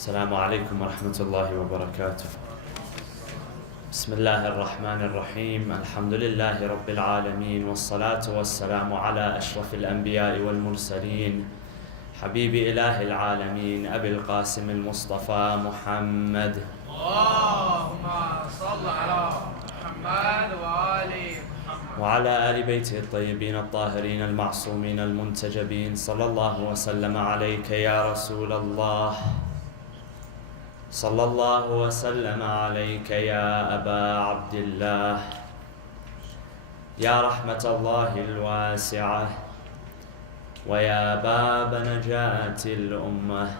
السلام عليكم ورحمة الله وبركاته. بسم الله الرحمن الرحيم. الحمد لله رب العالمين، والصلاة والسلام على أشرف الأنبياء والمرسلين، حبيب إله العالمين أبي القاسم المصطفى محمد. اللهم صل على محمد وآل محمد وعلى آل بيته الطيبين الطاهرين المعصومين المنتجبين. صلى الله وسلم عليك يا رسول الله، صلى الله وسلم عليك يا أبا عبد الله، يا رحمة الله الواسعة ويا باب نجاة الأمة.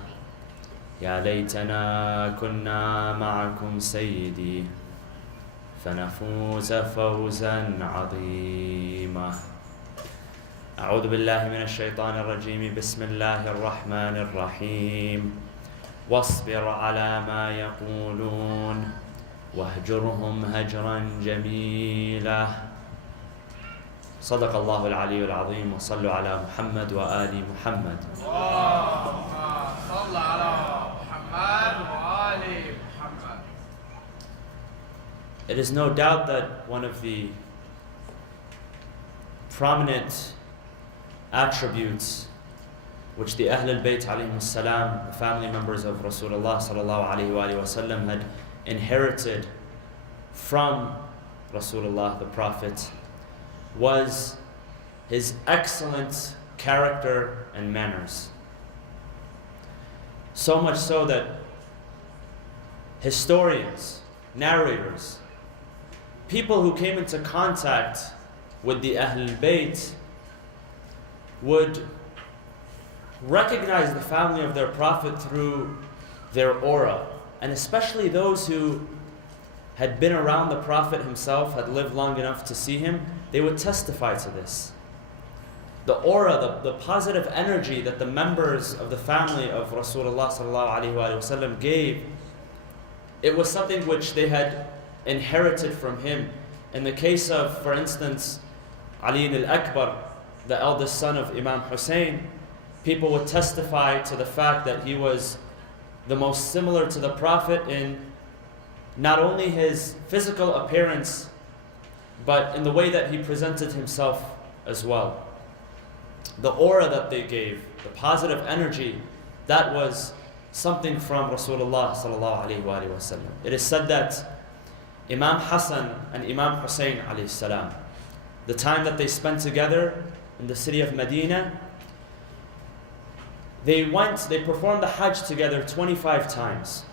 يا ليتنا كنا معكم سيدي فنفوز فوزا عظيما. أعوذ بالله من الشيطان الرجيم. بسم الله الرحمن الرحيم. واصبر على ما يقولون واهجرهم هجرا جميلا. صدق الله العلي العظيم. وصلوا على محمد وآل محمد. اللهم صل على محمد وآل محمد. It is no doubt that one of the prominent attributes which the Ahl al-Bayt alayhim salam, the family members of Rasulullah sallallahu alayhi wa sallam, had inherited from Rasulullah the Prophet was his excellent character and manners. So much so that historians, narrators, people who came into contact with the Ahl al-Bayt would recognize the family of their Prophet through their aura, and especially those who had been around the Prophet himself, had lived long enough to see him, they would testify to this. The aura, the positive energy that the members of the family of Rasulullah sallallahu alaihi wasallam gave, it was something which they had inherited from him. In the case of, for instance, Ali al-Akbar, the eldest son of Imam Hussein, people would testify to the fact that he was the most similar to the Prophet in not only his physical appearance, but in the way that he presented himself as well. The aura that they gave, the positive energy, that was something from Rasulullah sallallahu alaihi wasallam. It is said that Imam Hassan and Imam Hussein alayhi salam, the time that they spent together in the city of Medina, they performed the Hajj together 25 times.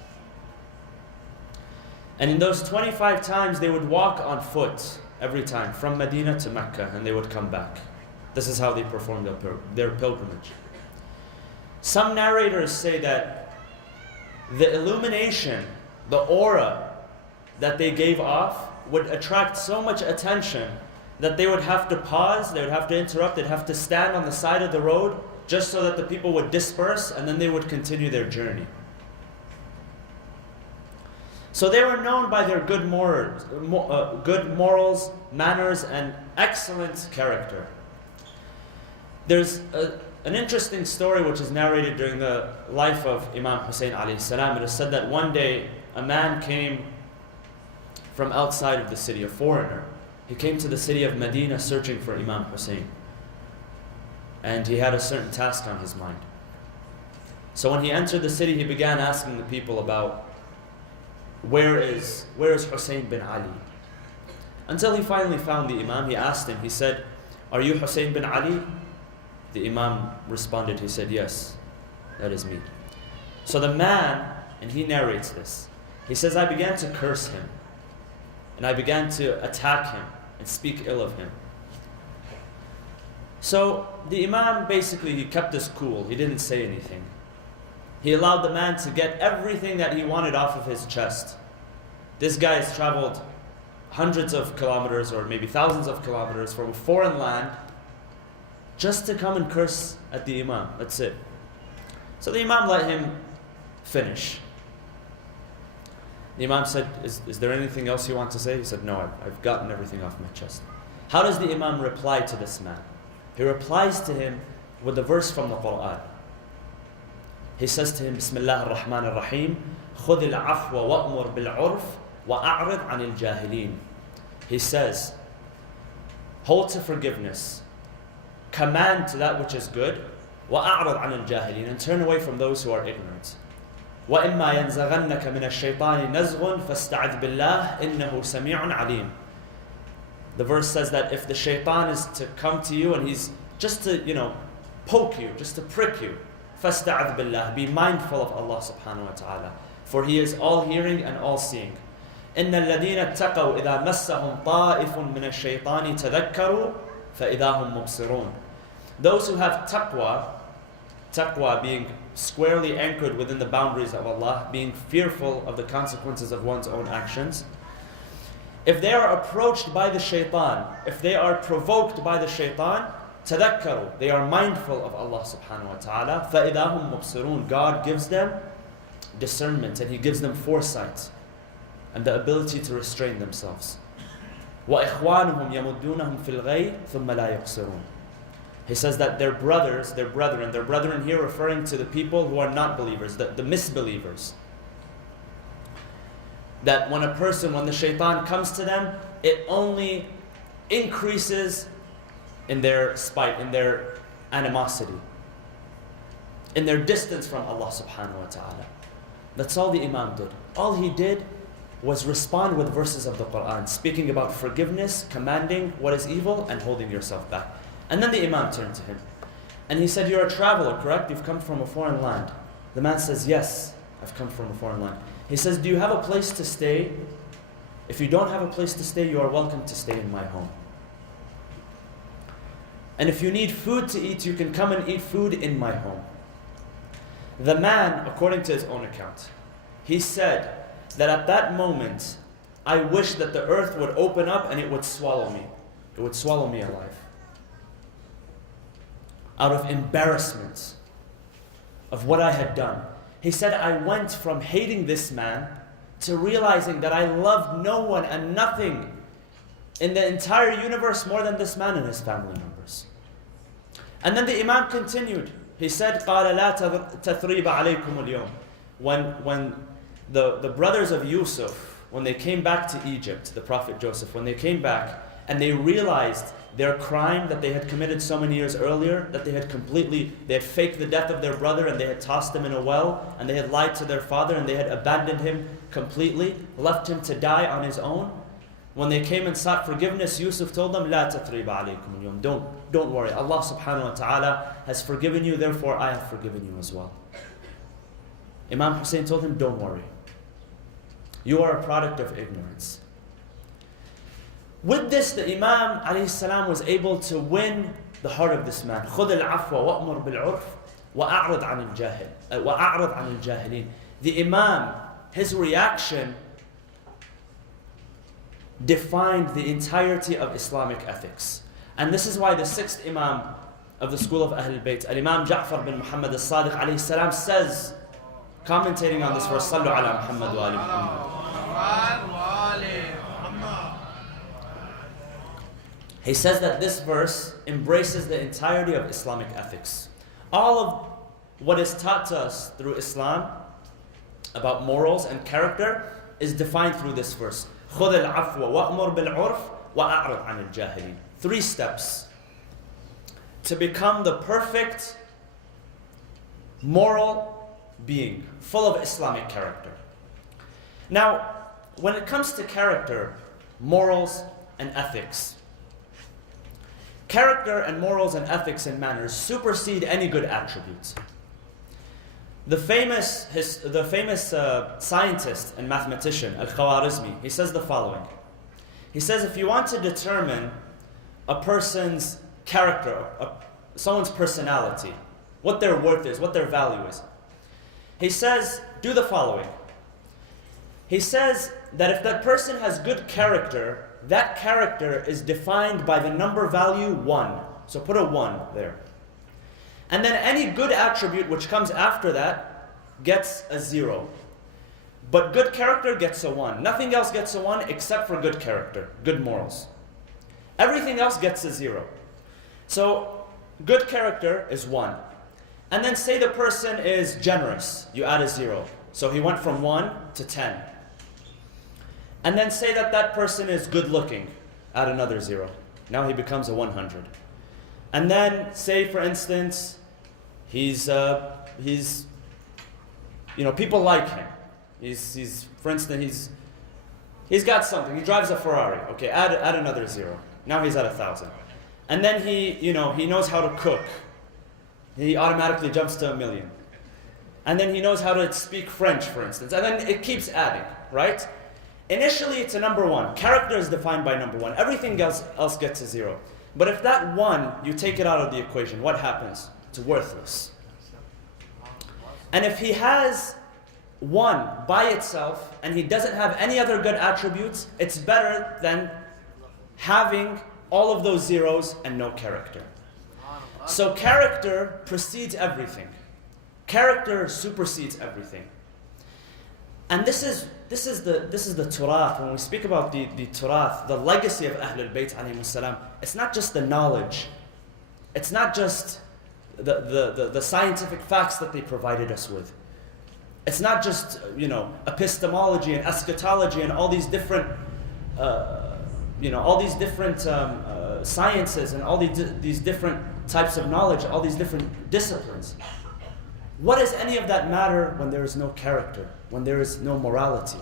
And in those 25 times, they would walk on foot every time from Medina to Mecca, and they would come back. This is how they performed their pilgrimage. Some narrators say that the illumination, the aura that they gave off would attract so much attention that they would have to pause, they would have to interrupt, they'd have to stand on the side of the road just so that the people would disperse, and then they would continue their journey. So they were known by their good morals, manners, and excellent character. There's an interesting story which is narrated during the life of Imam Hussein alayhi salam. It is said that one day a man came from outside of the city, a foreigner. He came to the city of Medina searching for Imam Hussein. And he had a certain task on his mind. So when he entered the city, he began asking the people about where is Hussein bin Ali? Until he finally found the Imam. He asked him, he said, "Are you Hussein bin Ali?" The Imam responded, he said, "Yes, that is me." So the man, and he narrates this, he says, "I began to curse him, and I began to attack him and speak ill of him." So the Imam basically, he kept his cool. He didn't say anything. He allowed the man to get everything that he wanted off of his chest. This guy has traveled hundreds of kilometers or maybe thousands of kilometers from a foreign land just to come and curse at the Imam. That's it. So the Imam let him finish. The Imam said, is there anything else you want to say? He said, "No, I've gotten everything off my chest." How does the Imam reply to this man? He replies to him with a verse from the Quran. He says to him, Bismillah ar-Rahman ar-Rahim, خُذِ الْعَفْوَ وَأْمُرْ بِالْعُرْفِ وَأَعْرِضْ عَنِ الْجَاهِلِينَ. He says, hold to forgiveness, command to that which is good, وَأَعْرِضْ عَنِ الْجَاهِلِينَ, and turn away from those who are ignorant. وَإِمَّا يَنزَغَنَّكَ مِنَ الشَّيْطَانِ نَزْغٌ فَاسْتَعِذْ بِاللَّهِ إِنَّهُ سَمِيعٌ عَلِيمٌ. The verse says that if the shaitan is to come to you and he's just to, poke you, just to prick you, فَاسْتَعِذْ بِاللَّهِ, be mindful of Allah subhanahu wa ta'ala, for He is all hearing and all seeing. إِنَّ الَّذِينَ اتَّقَوْا إِذَا مَسَّهُمْ طَائِفٌ مِنَ الشَّيْطَانِ تَذَكَّرُوا فَإِذَا هُمْ مُبْصِرُونَ. Those who have taqwa being squarely anchored within the boundaries of Allah, being fearful of the consequences of one's own actions, if they are approached by the shaitan, if they are provoked by the shaitan, تذكروا, they are mindful of Allah subhanahu wa ta'ala, فَإِذَا هُمْ مُبْصِرُونَ, God gives them discernment and He gives them foresight and the ability to restrain themselves. وَإِخْوَانُهُمْ يَمُدُّونَهُمْ فِي الْغَيِّ ثُمَّ لَا يُقْصِرُونَ. He says that their brethren here referring to the people who are not believers, the misbelievers. That when the shaitan comes to them, it only increases in their spite, in their animosity, in their distance from Allah subhanahu wa ta'ala. That's all the Imam did. All he did was respond with verses of the Quran, speaking about forgiveness, commanding what is evil, and holding yourself back. And then the Imam turned to him, and he said, you're a traveler, correct? You've come from a foreign land. The man says, yes, I've come from a foreign land. He says, do you have a place to stay? If you don't have a place to stay, you are welcome to stay in my home. And if you need food to eat, you can come and eat food in my home. The man, according to his own account, he said that at that moment, I wish that the earth would open up and it would swallow me. It would swallow me alive. Out of embarrassment of what I had done. He said, I went from hating this man to realizing that I loved no one and nothing in the entire universe more than this man and his family members. And then the Imam continued. He said, قَالَ لَا تَثْرِيبَ عَلَيْكُمُ الْيَوْمِ. When the brothers of Yusuf, when they came back to Egypt, the Prophet Joseph, when they came back and they realized their crime that they had committed so many years earlier, that they had faked the death of their brother and they had tossed him in a well, and they had lied to their father and they had abandoned him completely, left him to die on his own. When they came and sought forgiveness, Yusuf told them, لا تثريب عليكم اليوم. Don't worry. Allah subhanahu wa ta'ala has forgiven you, therefore I have forgiven you as well. Imam Hussein told him, don't worry. You are a product of ignorance. With this, the Imam alayhi salam was able to win the heart of this man. خُذِ الْعَفْوَ وَأْمُرْ بِالْعُرْفِ وَأَعْرِضْ عَنِ الْجَاهِلِينَ. The Imam, his reaction defined the entirety of Islamic ethics. And this is why the sixth Imam of the school of Ahlul Bayt, Al-Imam Ja'far bin Muhammad al-Sadiq alayhi salam, says, commentating on this verse, Sallu ala Muhammad wa ali Muhammad. He says that this verse embraces the entirety of Islamic ethics. All of what is taught to us through Islam about morals and character is defined through this verse. خُذِ الْعَفْوَ وَأْمُرْ بِالْعُرْفِ وَأَعْرِضْ عَنِ الْجَاهِلِينَ. 3 steps to become the perfect moral being, full of Islamic character. Now, when it comes to character, morals, and ethics, character and morals and ethics and manners supersede any good attributes. The famous scientist and mathematician, Al-Qazwini, he says the following. He says, if you want to determine a person's character, someone's personality, what their worth is, what their value is, he says, do the following. He says that if that person has good character, that character is defined by the number value 1. So put a 1 there. And then any good attribute which comes after that gets a 0. But good character gets a 1. Nothing else gets a 1 except for good character, good morals. Everything else gets a 0. So good character is 1. And then say the person is generous, you add a 0. So he went from 1 to 10. And then say that that person is good looking, add another 0. Now he becomes a 100. And then say, for instance, he's people like him. For instance, he's got something. He drives a Ferrari. Okay, add another 0. Now he's at 1,000. And then he knows how to cook. He automatically jumps to 1,000,000. And then he knows how to speak French, for instance. And then it keeps adding, right? Initially, it's a number 1. Character is defined by number 1. Everything else gets a 0. But if that 1, you take it out of the equation, what happens? It's worthless. And if he has 1 by itself, and he doesn't have any other good attributes, it's better than having all of those zeros and no character. So character precedes everything. Character supersedes everything. And this is the turath. When we speak about the turath, the legacy of Ahlul Bayt alayhimus salam, it's not just the knowledge. It's not just the scientific facts that they provided us with. It's not just epistemology and eschatology and all these different sciences and all these different types of knowledge, all these different disciplines. What does any of that matter when there is no character, when there is no morality?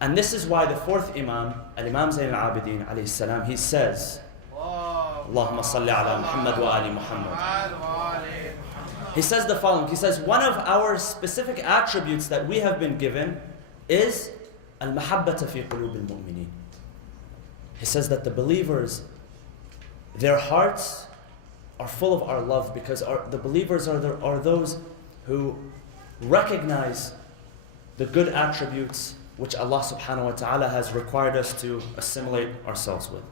And this is why the 4th Imam, Al-Imam Zayn al-Abidin alayhi salam, he says, Allahumma salli ala Muhammad wa ali Muhammad. He says the following, he says, one of our specific attributes that we have been given is al-mahabbata fi qulub al-mu'minin. He says that the believers, their hearts are full of our love, because the believers are those who recognize the good attributes which Allah subhanahu wa ta'ala has required us to assimilate ourselves with.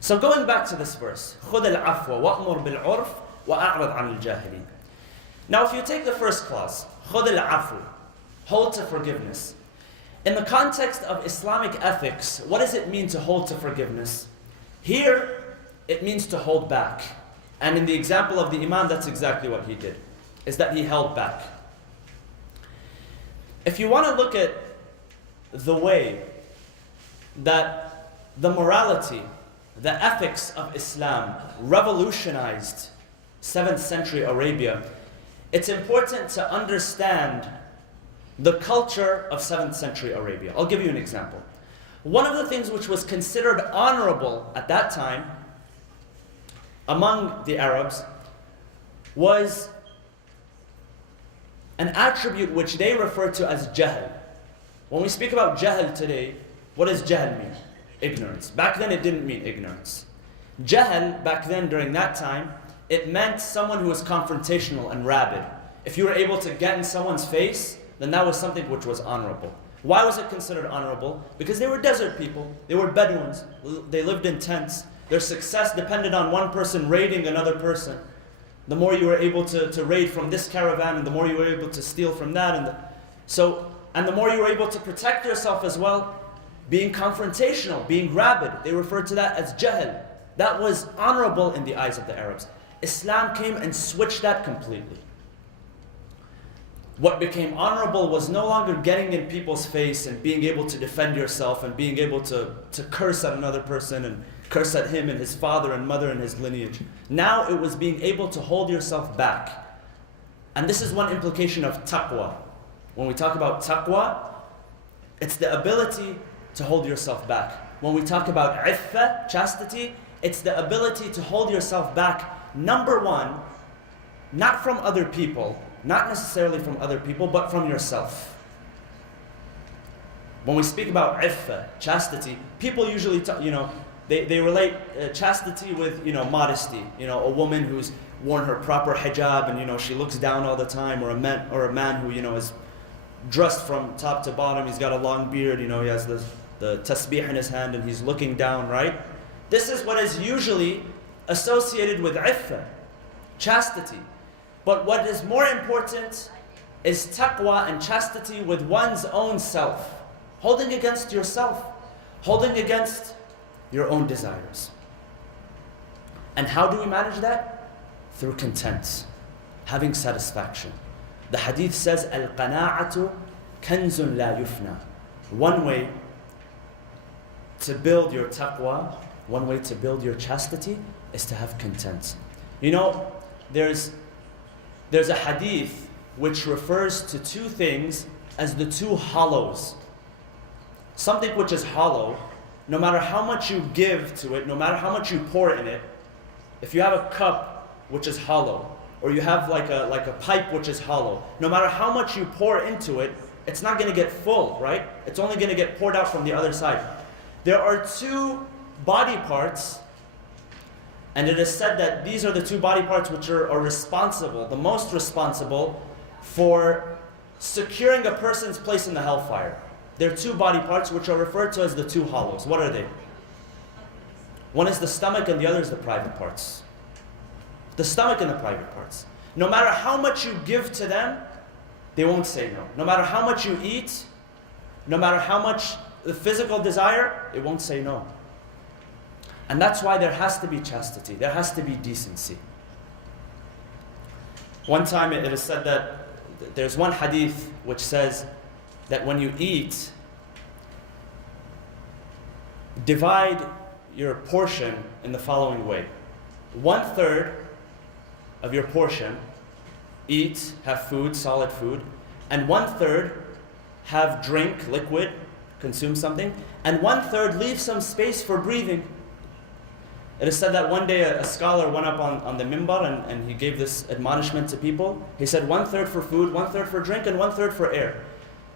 So going back to this verse, خُذِ الْعَفْوَ وَأْمُرْ بِالْعُرْفِ وَأَعْرِضْ عَنِ الْجَاهِلِينَ. Now if you take the first clause, خُذِ الْعَفْوَ, hold to forgiveness. In the context of Islamic ethics, what does it mean to hold to forgiveness? Here, it means to hold back. And in the example of the Imam, that's exactly what he did, is that he held back. If you want to look at the way that the morality, the ethics of Islam revolutionized 7th century Arabia, it's important to understand the culture of 7th century Arabia. I'll give you an example. One of the things which was considered honorable at that time among the Arabs was an attribute which they refer to as jahl. When we speak about jahl today, what does jahl mean? Ignorance. Back then it didn't mean ignorance. Jahl, back then during that time, it meant someone who was confrontational and rabid. If you were able to get in someone's face, then that was something which was honorable. Why was it considered honorable? Because they were desert people. They were Bedouins. They lived in tents. Their success depended on one person raiding another person. The more you were able to raid from this caravan, and the more you were able to steal from that, and the more you were able to protect yourself as well, being confrontational, being rabid, they referred to that as jahl. That was honorable in the eyes of the Arabs. Islam came and switched that completely. What became honorable was no longer getting in people's face and being able to defend yourself and being able to curse at another person and curse at him and his father and mother and his lineage. Now it was being able to hold yourself back. And this is one implication of taqwa. When we talk about taqwa, it's the ability to hold yourself back. When we talk about iffa, chastity, it's the ability to hold yourself back, number one, not from other people, not necessarily from other people, but from yourself. When we speak about iffa, chastity, people usually they relate chastity with modesty. A woman who's worn her proper hijab and she looks down all the time, or a man who is dressed from top to bottom. He's got a long beard. He has the tasbih in his hand and he's looking down. Right? This is what is usually associated with iffa, chastity. But what is more important is taqwa and chastity with one's own self. Holding against yourself. Holding against your own desires. And how do we manage that? Through content. having satisfaction. The hadith says, Al-qana'atu kanzun la yufna. One way to build your taqwa, one way to build your chastity is to have content. You know, there's a hadith which refers to two things as the two hollows. Something which is hollow, no matter how much you give to it, no matter how much you pour in it, if you have a cup which is hollow, or you have like a pipe which is hollow, no matter how much you pour into it, it's not going to get full, right? It's only going to get poured out from the other side. There are two body parts, and it is said that these are the two body parts which are responsible, the most responsible, for securing a person's place in the hellfire. There are two body parts which are referred to as the two hollows. What are they? One is the stomach and the other is the private parts. The stomach and the private parts. No matter how much you give to them, they won't say no. No matter how much you eat, no matter how much the physical desire, it won't say no. And that's why there has to be chastity. There has to be decency. One time it is said that there's one hadith which says that when you eat, divide your portion in the following way. 1/3 of your portion, eat, have food, solid food, and 1/3 have drink, liquid, consume something, and 1/3 leave some space for breathing. It is said that one day a scholar went up on the mimbar and he gave this admonishment to people. He said 1/3 for food, 1/3 for drink, and 1/3 for air.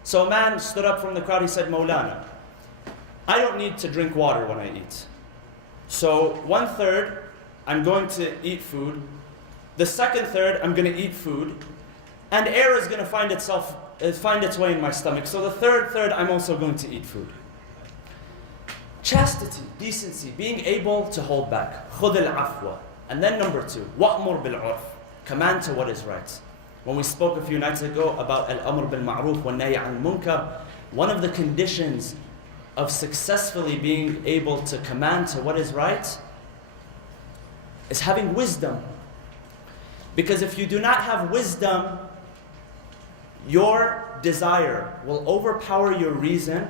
So a man stood up from the crowd, he said, Maulana, I don't need to drink water when I eat. So 1/3, I'm going to eat food. The second third, I'm going to eat food. And air is going to find its way in my stomach. So the third, I'm also going to eat food. Chastity, decency, being able to hold back. خُذِ الْعَفْوَ. And then number 2, وَأْمُرْ بِالْعُرْفِ. Command to what is right. When we spoke a few nights ago about al-amr bil-ma'ruf wa nahy al-munkar, one of the conditions of successfully being able to command to what is right is having wisdom. Because if you do not have wisdom, your desire will overpower your reason,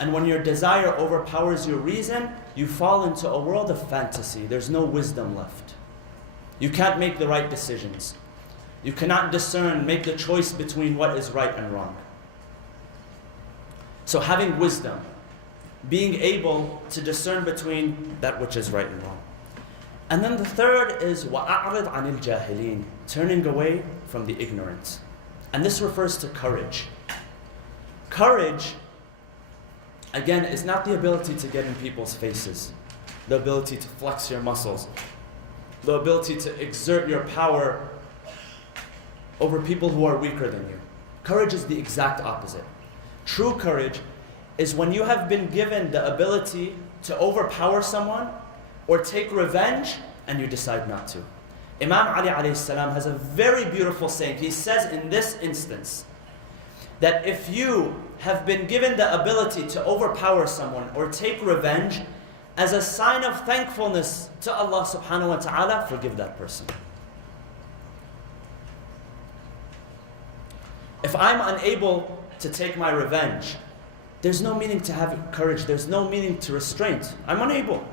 and when your desire overpowers your reason, you fall into a world of fantasy. There's no wisdom left. You can't make the right decisions. You cannot discern, make the choice between what is right and wrong. So having wisdom, being able to discern between that which is right and wrong. And then the third is وَأَعْرِضْ عَنِ الْجَاهِلِينَ, turning away from the ignorant. And this refers to courage. Courage, again, is not the ability to get in people's faces, the ability to flex your muscles, the ability to exert your power over people who are weaker than you. Courage is the exact opposite. True courage is when you have been given the ability to overpower someone or take revenge and you decide not to. Imam Ali alayhi salam has a very beautiful saying. He says in this instance that if you have been given the ability to overpower someone or take revenge, as a sign of thankfulness to Allah subhanahu wa ta'ala, forgive that person. If I'm unable to take my revenge, there's no meaning to have courage. There's no meaning to restraint. I'm unable.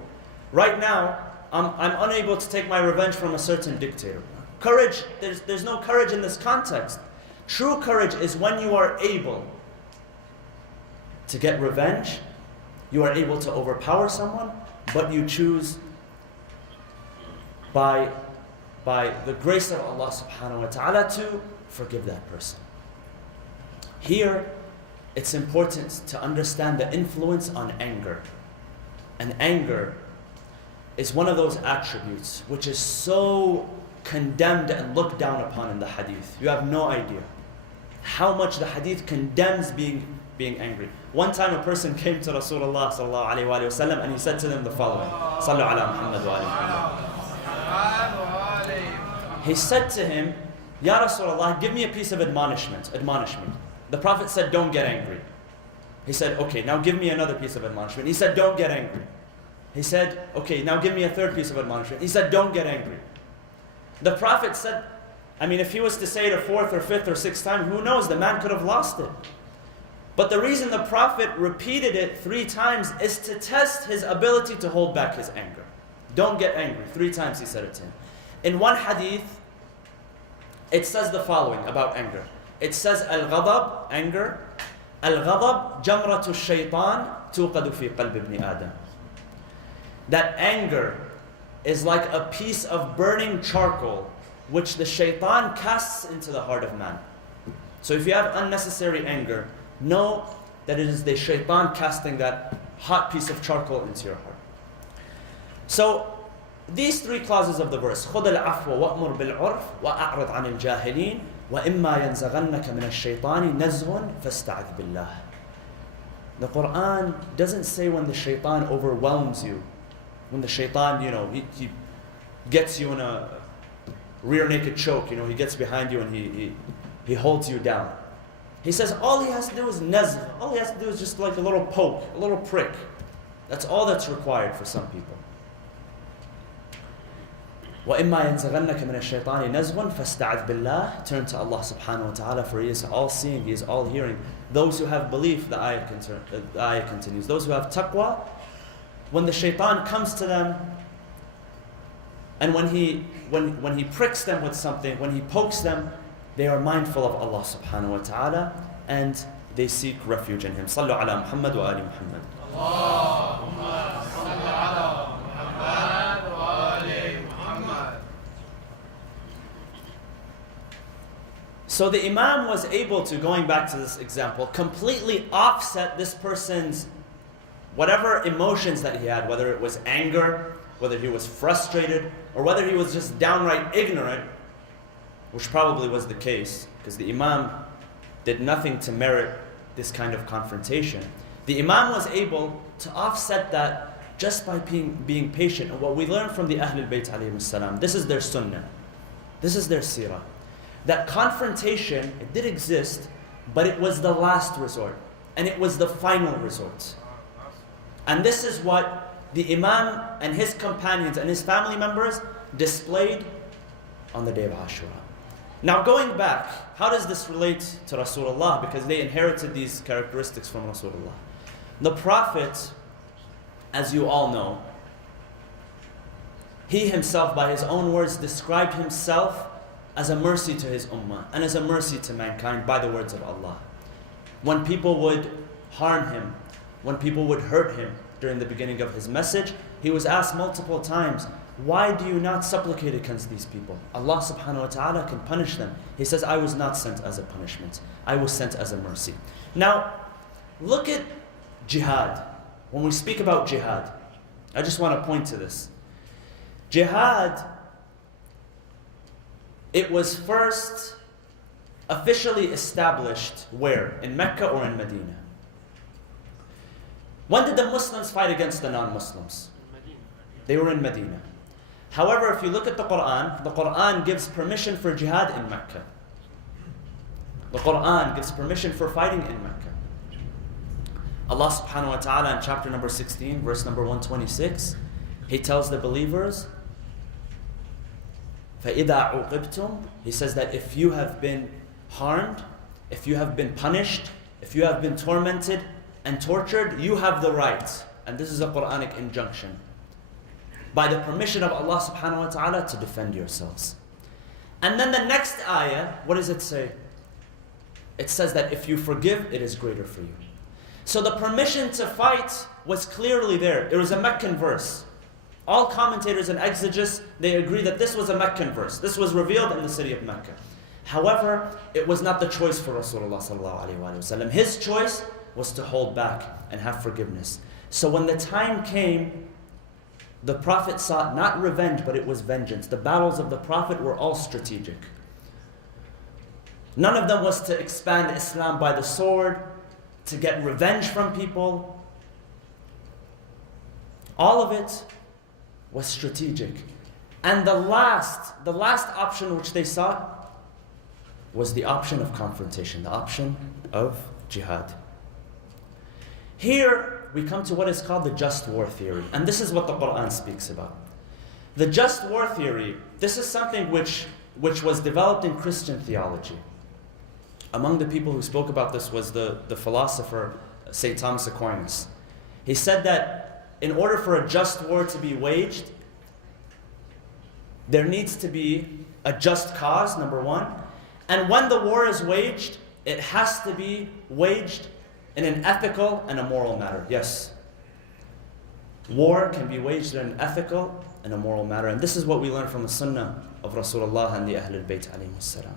Right now, I'm unable to take my revenge from a certain dictator. Courage, there's no courage in this context. True courage is when you are able to get revenge, you are able to overpower someone, but you choose by the grace of Allah subhanahu wa ta'ala to forgive that person. Here, it's important to understand the influence on anger. And anger is one of those attributes which is so condemned and looked down upon in the hadith. You have no idea how much the hadith condemns being angry. One time a person came to Rasulullah sallallahu alaihi wasallam and he said to them the following: Sallu ala Muhammad wa ali Muhammad. He said to him, Ya Rasulullah, give me a piece of admonishment. The Prophet said, don't get angry. He said, okay, now give me another piece of admonishment. He said, don't get angry. He said, okay, now give me a third piece of admonishment. He said, don't get angry. The Prophet said, I mean, if he was to say it a fourth or fifth or sixth time, who knows, the man could have lost it. But the reason the Prophet repeated it 3 times is to test his ability to hold back his anger. Don't get angry. 3 times he said it to him. In one hadith, it says the following about anger. It says, Al-Ghadab, anger. Al-Ghadab, Jamratu Shaytan, tuqadu fi qalb ibn Adam. That anger is like a piece of burning charcoal which the shaitan casts into the heart of man. So if you have unnecessary anger, know that it is the shaitan casting that hot piece of charcoal into your heart. So these 3 clauses of the verse, خُذَ الْعَفْوَ وَأْمُرْ بِالْعُرْفِ وَأَعْرِضْ عَنِ الْجَاهِلِينَ وَإِمَّا يَنْزَغَنَّكَ مِنَ الشَّيْطَانِ نَزْغٌ فَاسْتَعِذْ بِاللَّهِ. The Quran doesn't say when the shaitan overwhelms you, when the shaitan, he gets you in a rear naked choke, he gets behind you and he holds you down. He says all he has to do is nazr. All he has to do is just like a little poke, a little prick. That's all that's required for some people. وَإِمَّا يَنْزَغَنَّكَ مِنَ الشَّيْطَانِ نَزْغٌ فَاسْتَعِذْ بِاللَّهِ. Turn to Allah subhanahu wa ta'ala, for He is all seeing, He is all hearing. Those who have belief, the ayah continues. Those who have taqwa, when the shaitan comes to them, and when he pricks them with something, when he pokes them, they are mindful of Allah subhanahu wa ta'ala, and they seek refuge in Him. Sallu ala Muhammad wa ali Muhammad. Allahumma salli ala Muhammad wa ali Muhammad. So the Imam was able to, going back to this example, completely offset this person's whatever emotions that he had, whether it was anger, whether he was frustrated, or whether he was just downright ignorant, which probably was the case, because the Imam did nothing to merit this kind of confrontation. The Imam was able to offset that just by being patient. And what we learn from the Ahlul Bayt alayhim salam, this is their sunnah, this is their seerah, that confrontation, it did exist, but it was the last resort, and it was the final resort. And this is what the Imam and his companions and his family members displayed on the day of Ashura. Now going back, how does this relate to Rasulullah? Because they inherited these characteristics from Rasulullah. The Prophet, as you all know, he himself, by his own words, described himself as a mercy to his ummah and as a mercy to mankind by the words of Allah. When people would harm him, when people would hurt him during the beginning of his message, he was asked multiple times, why do you not supplicate against these people? Allah subhanahu wa ta'ala can punish them. He says, I was not sent as a punishment. I was sent as a mercy. Now, look at jihad. When we speak about jihad, I just want to point to this. Jihad, it was first officially established where? In Mecca or in Medina? When did the Muslims fight against the non-Muslims? They were in Medina. However, if you look at the Quran gives permission for jihad in Mecca. The Quran gives permission for fighting in Mecca. Allah subhanahu wa ta'ala in chapter number 16, verse number 126, He tells the believers, فَإِذَا عُوقِبْتُمْ, He says that if you have been harmed, if you have been punished, if you have been tormented and tortured, you have the right, and this is a Quranic injunction, by the permission of Allah subhanahu wa ta'ala, to defend yourselves. And then the next ayah, what does it say? It says that if you forgive, it is greater for you. So the permission to fight was clearly there. It was a Meccan verse. All commentators and exegetes, they agree that this was a Meccan verse. This was revealed in the city of Mecca. However, it was not the choice for Rasulullah sallallahu alaihi wasallam. His choice was to hold back and have forgiveness. So when the time came, the Prophet sought not revenge, but it was vengeance. The battles of the Prophet were all strategic. None of them was to expand Islam by the sword, to get revenge from people. All of it was strategic. And the last option which they sought was the option of confrontation, the option of jihad. Here we come to what is called the just war theory. And this is what the Quran speaks about. The just war theory, this is something which which was developed in Christian theology. Among the people who spoke about this was the philosopher St. Thomas Aquinas. He said that in order for a just war to be waged, there needs to be a just cause, number one. And when the war is waged, it has to be waged in an ethical and a moral matter. Yes. War can be waged in an ethical and a moral matter. And this is what we learn from the Sunnah of Rasulullah and the Ahlul Bayt alayhimus salam.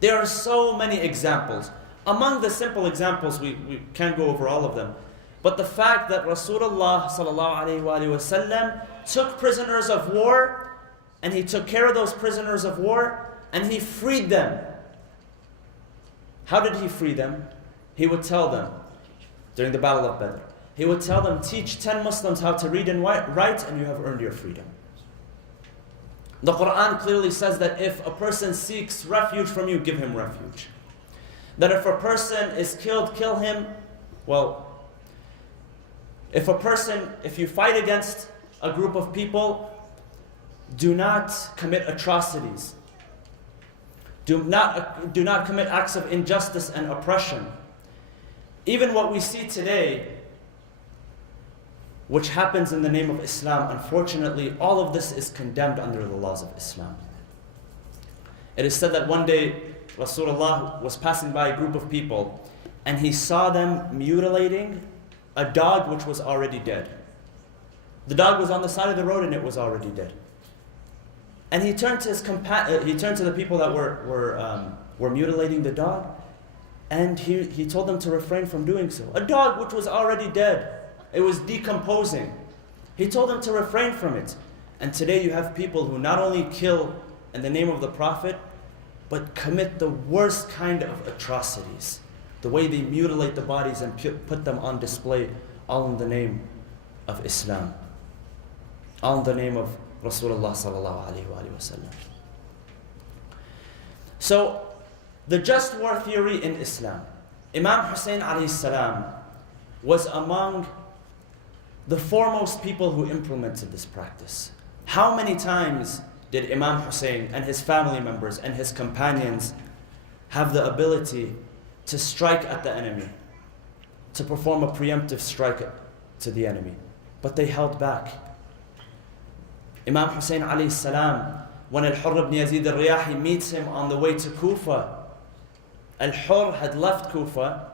There are so many examples. Among the simple examples, we can't go over all of them. But the fact that Rasulullah sallallahu alayhi wa sallam took prisoners of war, and he took care of those prisoners of war, and he freed them. How did he free them? He would tell them, during the Battle of Badr, he would tell them, teach 10 Muslims how to read and write, and you have earned your freedom. The Quran clearly says that if a person seeks refuge from you, give him refuge. That if a person is killed, kill him. Well, if you fight against a group of people, do not commit atrocities. Do not commit acts of injustice and oppression. Even what we see today, which happens in the name of Islam, unfortunately, all of this is condemned under the laws of Islam. It is said that one day Rasulullah was passing by a group of people and he saw them mutilating a dog which was already dead. The dog was on the side of the road and it was already dead. And he turned to the people that were mutilating the dog, and he told them to refrain from doing so. A dog which was already dead, it was decomposing. He told them to refrain from it. And today you have people who not only kill in the name of the Prophet, but commit the worst kind of atrocities. The way they mutilate the bodies and put them on display, all in the name of Islam. All in the name of Rasulullah sallallahu alayhi wa sallam. So, the just war theory in Islam. Imam Hussein alayhi salam was among the foremost people who implemented this practice. How many times did Imam Hussein and his family members and his companions have the ability to strike at the enemy, to perform a preemptive strike to the enemy? But they held back. Imam Hussein alayhi salam, when Al-Hurr ibn Yazid al-Riyahi meets him on the way to Kufa, Al-Hurr had left Kufa,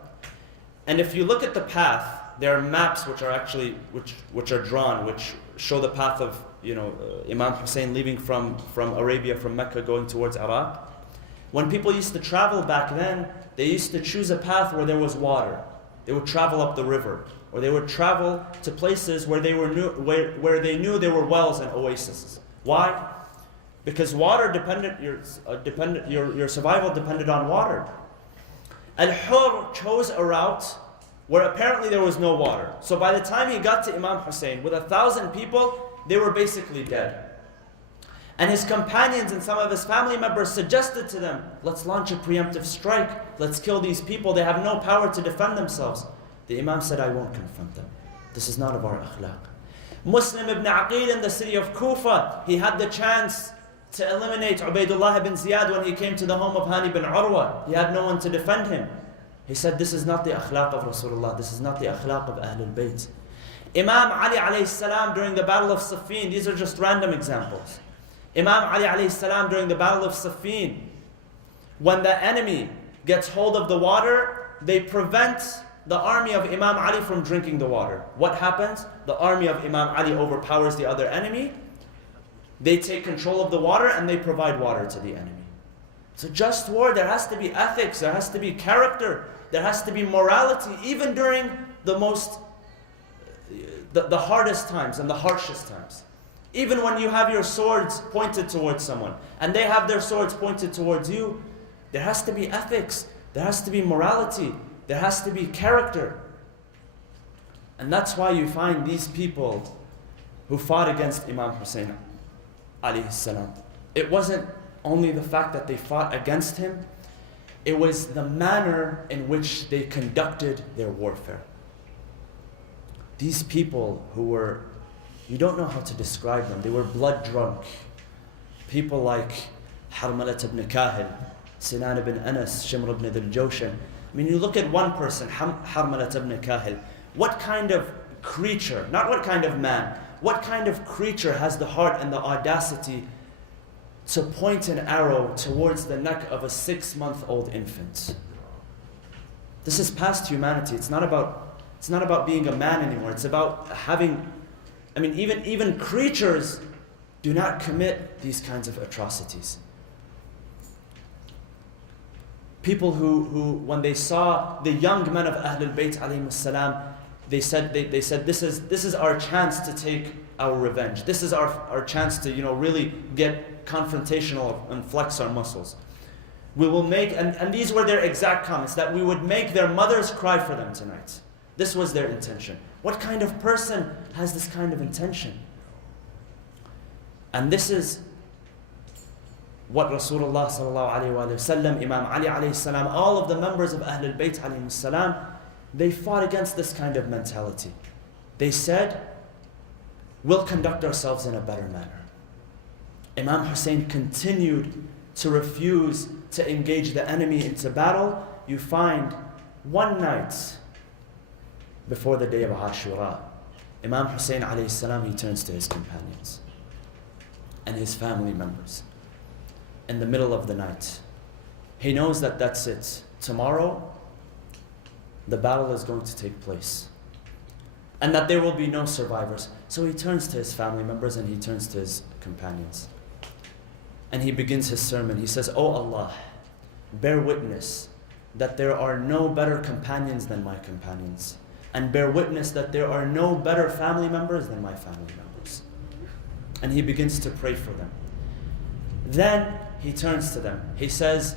and if you look at the path, there are maps which are drawn, which show the path of Imam Hussein leaving from Arabia, from Mecca, going towards Iraq. When people used to travel back then, they used to choose a path where there was water. They would travel up the river, or they would travel to places where they knew there were wells and oases. Why? Because water your survival depended on water. Al-Hurr chose a route where apparently there was no water. So by the time he got to Imam Hussein, with 1,000 people, they were basically dead. And his companions and some of his family members suggested to them, let's launch a preemptive strike. Let's kill these people. They have no power to defend themselves. The Imam said, I won't confront them. This is not of our akhlaq. Muslim ibn Aqil in the city of Kufa, he had the chance to eliminate Ubaidullah ibn Ziyad when he came to the home of Hani ibn Urwa. He had no one to defend him. He said, this is not the akhlaq of Rasulullah. This is not the akhlaq of Ahlul Bayt. Imam Ali alayhi salam during the Battle of Siffin, these are just random examples. Imam Ali alayhi salam during the Battle of Siffin, when the enemy gets hold of the water, they prevent the army of Imam Ali from drinking the water. What happens? The army of Imam Ali overpowers the other enemy. They take control of the water and they provide water to the enemy. So just war, there has to be ethics, there has to be character, there has to be morality, even during the hardest times and the harshest times. Even when you have your swords pointed towards someone and they have their swords pointed towards you, there has to be ethics, there has to be morality, there has to be character. And that's why you find these people who fought against Imam Hussein alayhi salam. It wasn't only the fact that they fought against him, it was the manner in which they conducted their warfare. These people who were, you don't know how to describe them, they were blood drunk. People like Harmalat ibn Kahil, Sinan ibn Anas, Shimr ibn Dhul Jawshan. I mean, you look at one person, Harmalat ibn Kahil, what kind of creature, not what kind of man, what kind of creature has the heart and the audacity to point an arrow towards the neck of a 6-month-old infant? This is past humanity. It's not about being a man anymore. It's about having, I mean, even creatures do not commit these kinds of atrocities. People who when they saw the young men of Ahlul Bayt alayhim salam, they said this is our chance to take our revenge. This is our chance to really get confrontational and flex our muscles. We will make, and these were their exact comments, that we would make their mothers cry for them tonight. This was their intention. What kind of person has this kind of intention? And this is what Rasulullah sallallahu alayhi wa sallam, Imam Ali alayhi salam, all of the members of Ahlul Bayt alayhi salam, they fought against this kind of mentality. They said, we'll conduct ourselves in a better manner. Imam Hussein continued to refuse to engage the enemy into battle. You find one night before the day of Ashura, Imam Hussein alayhi salam, he turns to his companions and his family members in the middle of the night. He knows that that's it. Tomorrow, the battle is going to take place and that there will be no survivors. So he turns to his family members and he turns to his companions. And he begins his sermon. He says, "O Allah, bear witness that there are no better companions than my companions. And bear witness that there are no better family members than my family members." And he begins to pray for them. Then he turns to them. He says,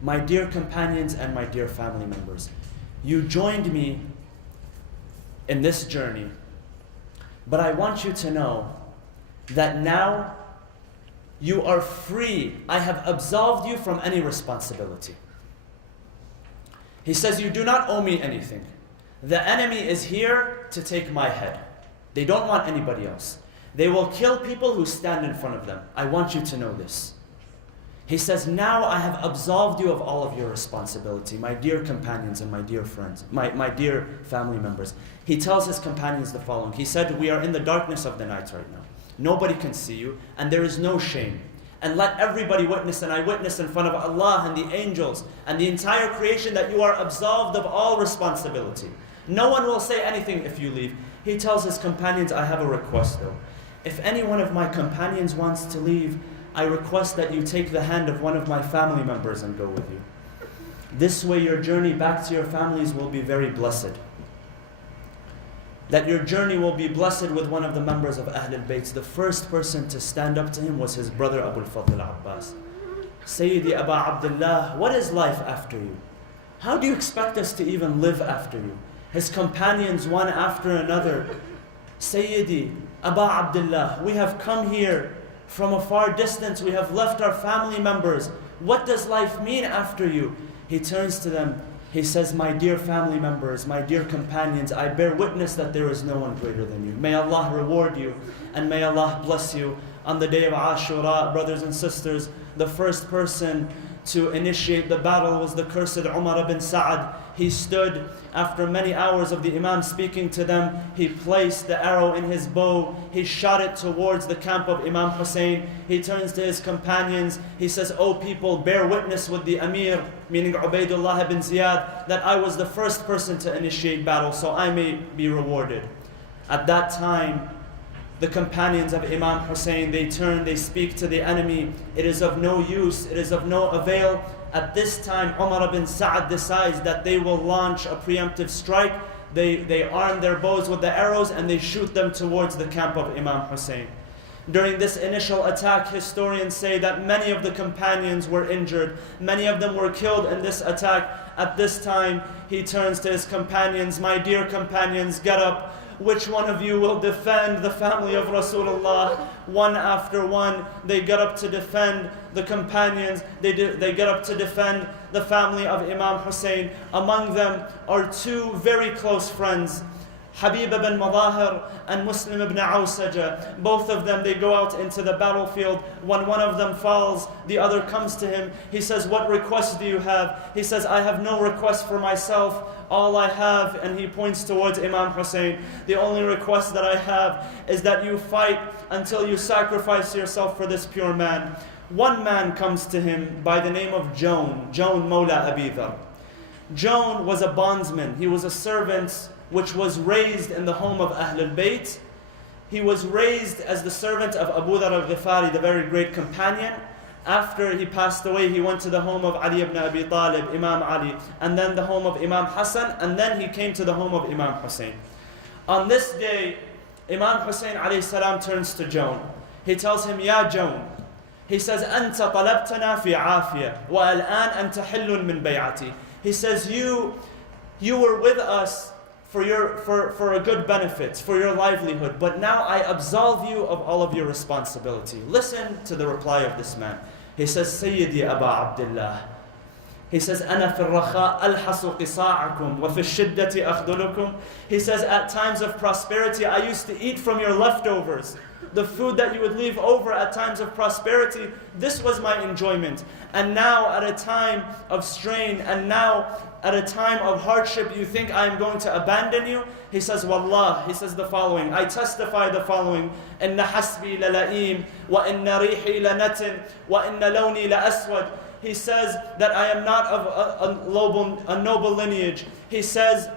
"My dear companions and my dear family members, you joined me in this journey, but I want you to know that now you are free. I have absolved you from any responsibility." He says, "You do not owe me anything. The enemy is here to take my head. They don't want anybody else. They will kill people who stand in front of them. I want you to know this." He says, "Now I have absolved you of all of your responsibility, my dear companions and my dear friends, my dear family members." He tells his companions the following. He said, "We are in the darkness of the night right now. Nobody can see you, and there is no shame. And let everybody witness, and I witness in front of Allah and the angels and the entire creation that you are absolved of all responsibility. No one will say anything if you leave." He tells his companions, "I have a request though. If any one of my companions wants to leave, I request that you take the hand of one of my family members and go with you. This way your journey back to your families will be very blessed. That your journey will be blessed with one of the members of Ahlul Bayt." The first person to stand up to him was his brother Abu al-Fadl Abbas. "Sayyidi Aba Abdullah, what is life after you? How do you expect us to even live after you?" His companions, one after another, "Sayyidi Aba Abdullah, we have come here from a far distance. We have left our family members. What does life mean after you?" He turns to them. He says, "My dear family members, my dear companions, I bear witness that there is no one greater than you. May Allah reward you and may Allah bless you." On the day of Ashura, brothers and sisters, the first person to initiate the battle was the cursed Umar ibn Sa'ad. He stood after many hours of the Imam speaking to them. He placed the arrow in his bow. He shot it towards the camp of Imam Hussein. He turns to his companions. He says, "O people, bear witness with the Amir," meaning Ubaidullah ibn Ziyad, "that I was the first person to initiate battle, so I may be rewarded." At that time, the companions of Imam Hussein, they turn, they speak to the enemy. It is of no use, it is of no avail. At this time, Umar ibn Sa'ad decides that they will launch a preemptive strike. They arm their bows with the arrows and they shoot them towards the camp of Imam Hussein. During this initial attack, historians say that many of the companions were injured. Many of them were killed in this attack. At this time, he turns to his companions, "My dear companions, get up. Which one of you will defend the family of Rasulullah?" One after one, they get up to defend the companions. They get up to defend the family of Imam Hussein. Among them are two very close friends. Habib ibn Madahir and Muslim ibn Awsaja, both of them, they go out into the battlefield. When one of them falls, the other comes to him. He says, what request do you have? He says, I have no request for myself. All I have, and he points towards Imam Hussein, the only request that I have is that you fight until you sacrifice yourself for this pure man. One man comes to him by the name of Joan Mawla Abi Dhar. Joan was a bondsman. He was a servant which was raised in the home of Ahlul Bayt. He was raised as the servant of Abu Dhar al-Ghifari, the very great companion. After he passed away, he went to the home of Ali ibn Abi Talib, Imam Ali, and then the home of Imam Hassan, and then he came to the home of Imam Hussein. On this day, Imam Hussein alayhi salam turns to Joan. He tells him, Ya Joan, he says, Anta talabtana fi afiya, wa al-an anta hillun min bay'ati. He says, you were with us for a good benefit, for your livelihood, but now I absolve you of all of your responsibility. Listen to the reply of this man. He says, Sayyidi Aba Abdullah. He says, Ana fi al-rakha alhasu qisa'akum wa fi shiddati akhdulukum. He says, at times of prosperity, I used to eat from your leftovers. The food that you would leave over at times of prosperity, this was my enjoyment. And now at a time of strain, and now at a time of hardship, you think I am going to abandon you? He says, Wallah, he says the following, I testify the following, Inna hasbi la la'im, wa inna rihi la natin, wa inna lawni la aswad. He says that I am not of a noble lineage. He says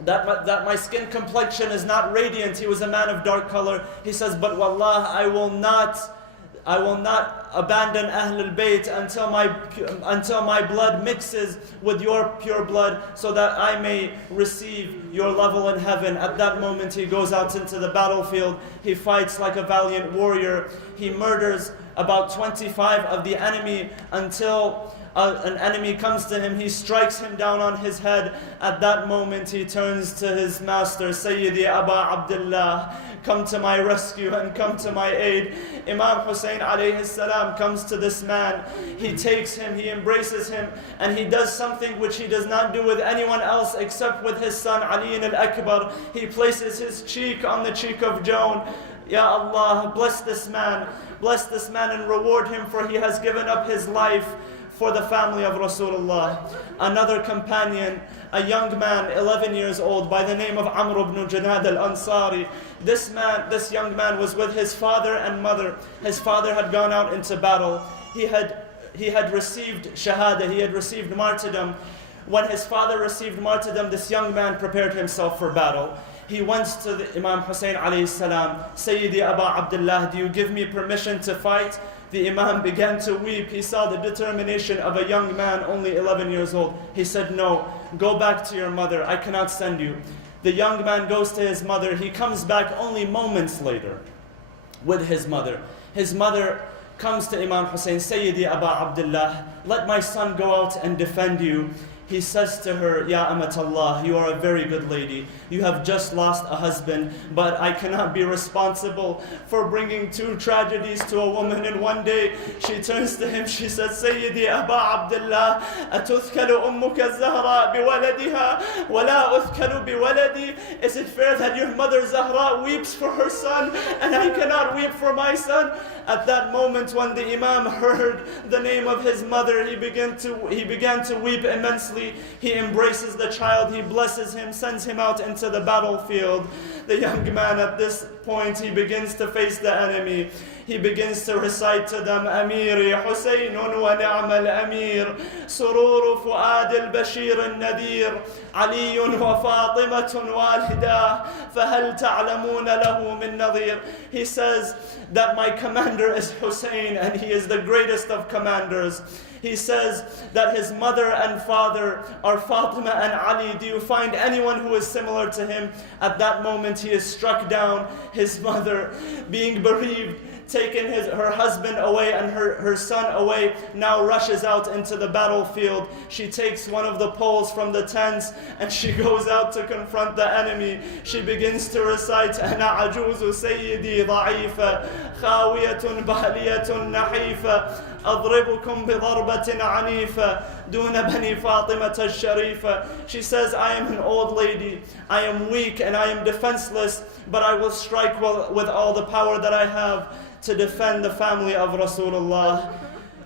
that my skin complexion is not radiant. He was a man of dark color. He says, but wallah, I will not abandon Ahlul Bayt until my blood mixes with your pure blood, so that I may receive your level in heaven. At that moment, he goes out into the battlefield. He fights like a valiant warrior. He murders about 25 of the enemy until an enemy comes to him. He strikes him down on his head. At that moment, he turns to his master, Sayyidi Aba Abdullah, come to my rescue and come to my aid. Imam Hussein alayhi salam comes to this man. He takes him, he embraces him, and he does something which he does not do with anyone else except with his son Ali al-Akbar. He places his cheek on the cheek of Joan. Ya Allah, bless this man and reward him, for he has given up his life for the family of Rasulullah. Another companion, a young man, 11 years old, by the name of Amr ibn Janad al-Ansari. This young man was with his father and mother. His father had gone out into battle. He had received shahada, he had received martyrdom. When his father received martyrdom, this young man prepared himself for battle. He went to the Imam Hussein alayhi salam, Sayyidi Aba Abdullah, do you give me permission to fight? The Imam began to weep. He saw the determination of a young man, only 11 years old. He said, no, go back to your mother. I cannot send you. The young man goes to his mother. He comes back only moments later with his mother. His mother comes to Imam Hussein, Sayyidi Aba Abdullah, let my son go out and defend you. He says to her, Ya Amatallah, you are a very good lady. You have just lost a husband, but I cannot be responsible for bringing two tragedies to a woman in one day. She turns to him, she says, Sayyidi Aba Abdullah, Atuthkalu ummuka Zahra biwaladiha, wala uthkalu biwaladi. Is it fair that your mother Zahra weeps for her son, and I cannot weep for my son? At that moment, when the Imam heard the name of his mother, he began to weep immensely. He embraces the child, he blesses him, sends him out into the battlefield. The young man at this point, he begins to face the enemy. He begins to recite to them, Amiri Husaynun wa ni'mal amir, sururu fuad al-bashir al-nadir, Aliyun wa Fatimatun walidah, fahal ta'lamuna lahu min nadir. He says that my commander is Hussein, and he is the greatest of commanders. He says that his mother and father are Fatima and Ali. Do you find anyone who is similar to him? At that moment, he is struck down. His mother, being bereaved, taken her husband away and her son away, now rushes out into the battlefield. She takes one of the poles from the tents and she goes out to confront the enemy. She begins to recite, Ana ajuzu sayyidi da'ifa, khawiyatun bahliyatun nahifa, أضربكم بضربة عنيفة دون بني فاطمة الشريفة. She says, I am an old lady, I am weak and I am defenseless, but I will strike with all the power that I have to defend the family of Rasulullah.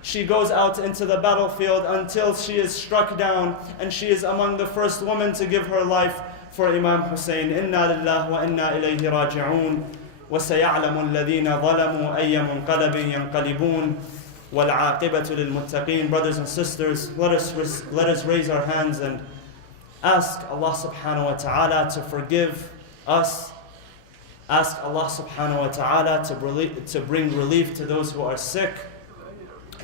She goes out into the battlefield until she is struck down, and she is among the first women to give her life for Imam Hussein. Inna lillah wa inna ilayhi raji'un. وَسَيَعْلَمُ الَّذِينَ ظَلَمُوا أَيَّ مُنْقَلَبٍ يَنْقَلِبُونَ وَالْعَاقِبَةُ لِلْمُتَّقِينَ. Brothers and sisters, let us raise our hands and ask Allah subhanahu wa ta'ala to forgive us. Ask Allah subhanahu wa ta'ala to bring relief to those who are sick,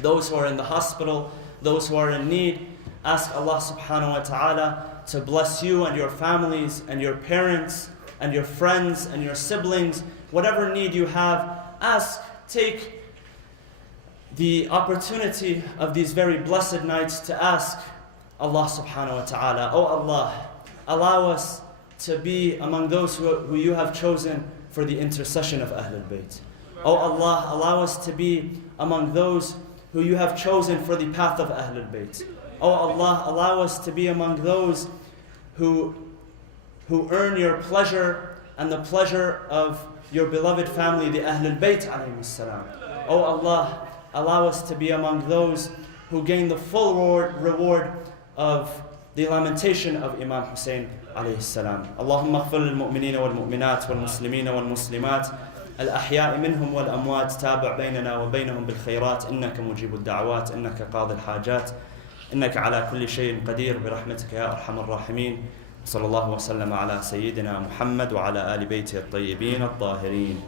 those who are in the hospital, those who are in need. Ask Allah subhanahu wa ta'ala to bless you and your families and your parents and your friends and your siblings. Whatever need you have, take the opportunity of these very blessed nights to ask Allah subhanahu wa ta'ala, Oh Allah, allow us to be among those who you have chosen for the intercession of Ahlul Bayt. Oh Allah, allow us to be among those who you have chosen for the path of Ahlul Bayt. Oh Allah, allow us to be among those who earn your pleasure and the pleasure of your beloved family, the Ahlul Bayt alayhi salam. Oh Allah, allow us to be among those who gain the full reward of the lamentation of Imam Hussein alayhi salam. Allahumma ighfir lil mu'minina wal mu'minat wal muslimina wal muslimat الأحياء منهم والأموات تابع بيننا وبينهم بالخيرات إنك مجيب الدعوات إنك قاضي الحاجات إنك على كل شيء قدير برحمتك يا أرحم الراحمين. صلى الله وسلم على سيدنا محمد وعلى آل بيته الطيبين الطاهرين.